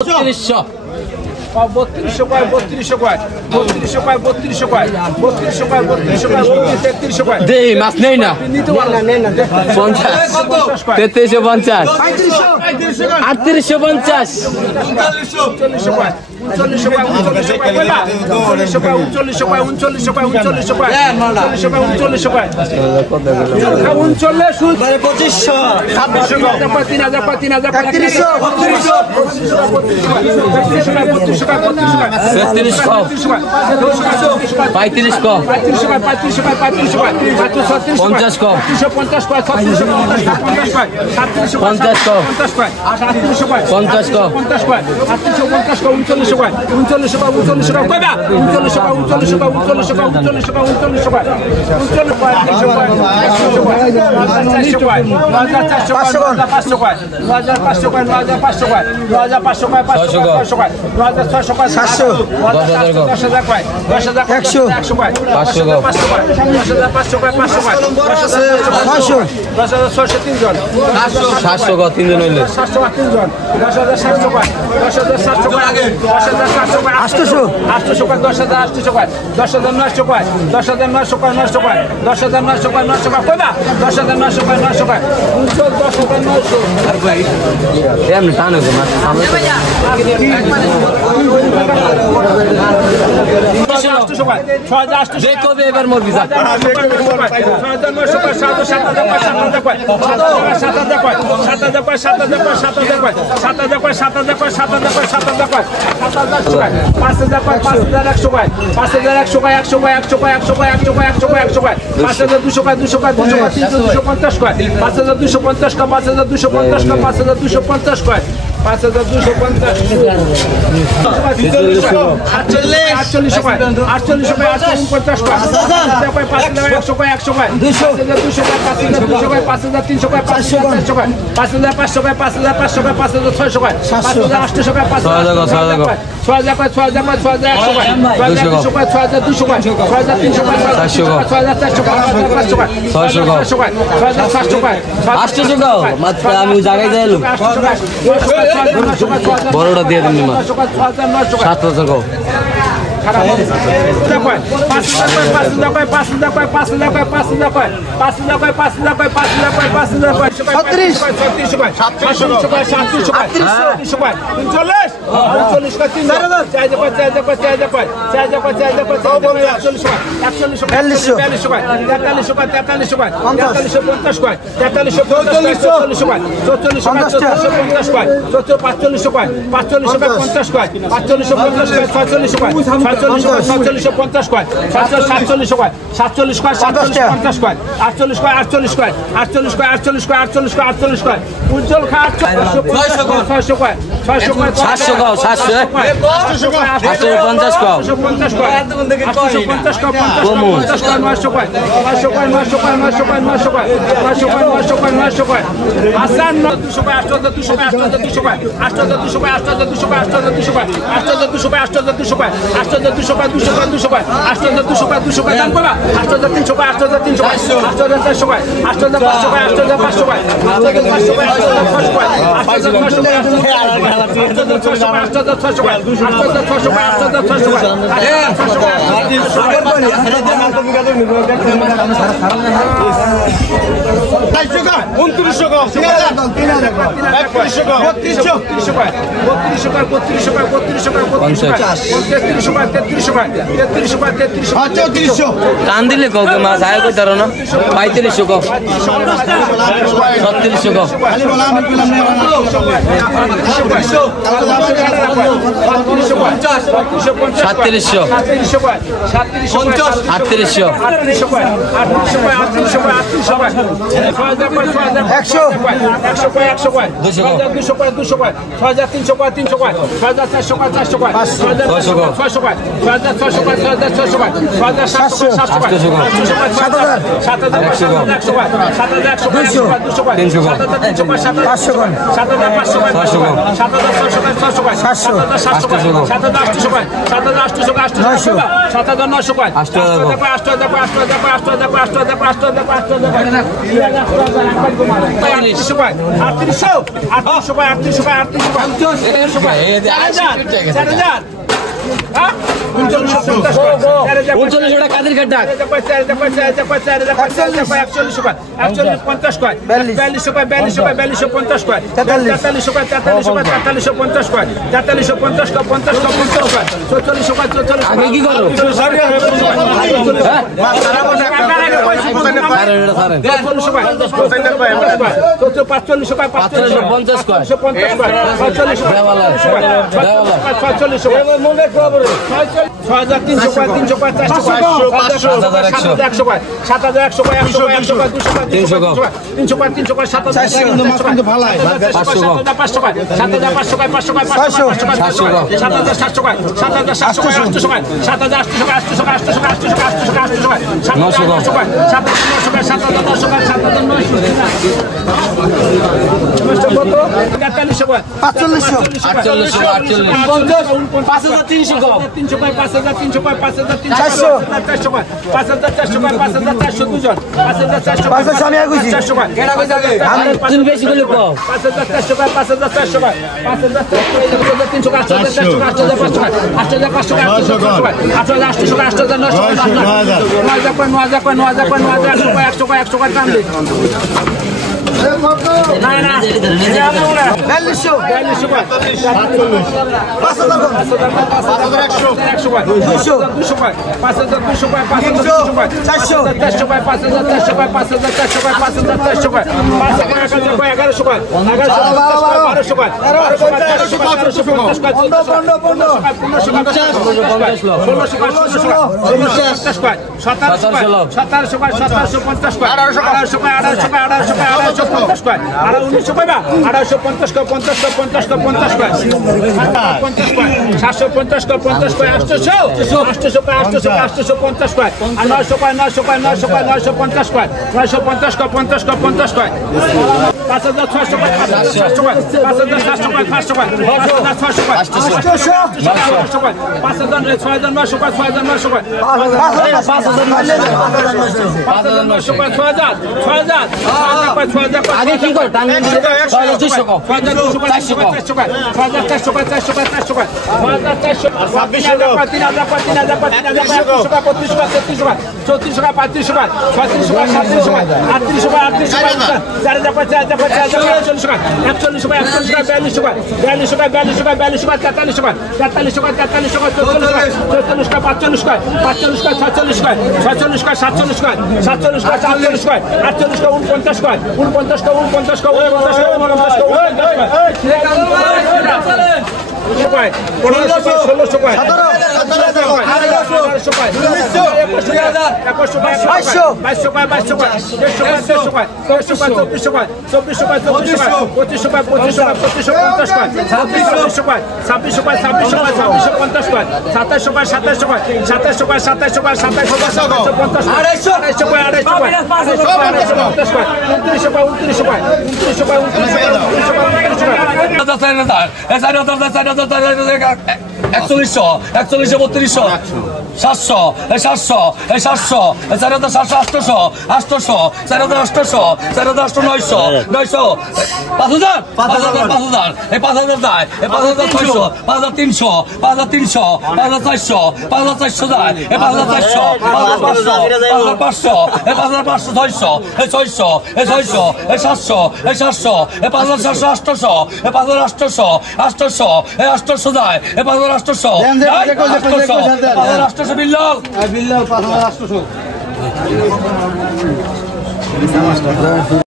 3200 3200 কয় 3200 কয় 3200 কয় 3200 কয় 3200 কয় 3200 কয় 3300 কয় দেই মাছ নেই না নিতে পারো না নেন না 50 3350 3850 3900 কয় 3900 কয় 3900 কয় 3900 কয় 3900 কয় 3900 কয় 3900 কয় 3900 কয় 39 2500 3000 কয় 3000 কয় আমি জায়গায় যাই বড়টা দিয়ে দিন 7000 কও উজ্জ্বল খা 600 কয় 700 কও 700 850 কও 850 কয় 850 কয় 900 কয় 900 কয় 900 কয় 900 কয় 900 কয় 900 কয় 900 কয় 900 কয় আসান 200 কয় 8200 কয় 8200 কয় 8200 কয় 8200 কয় 8200 কয় 8200 কয় 8200 কয় 8200 কয় 200 কয় 8200 কয় 200 কয় দাম করা 8300 কয় 8300 কয় 8400 কয় 8500 কয় 8500 কয় 8500 কয় 8500 কয় 8500 কয় টান দিলে কও মাছ আয় কই তার না 3500 কও 3600 কও 7,500 কাদের কাটা 800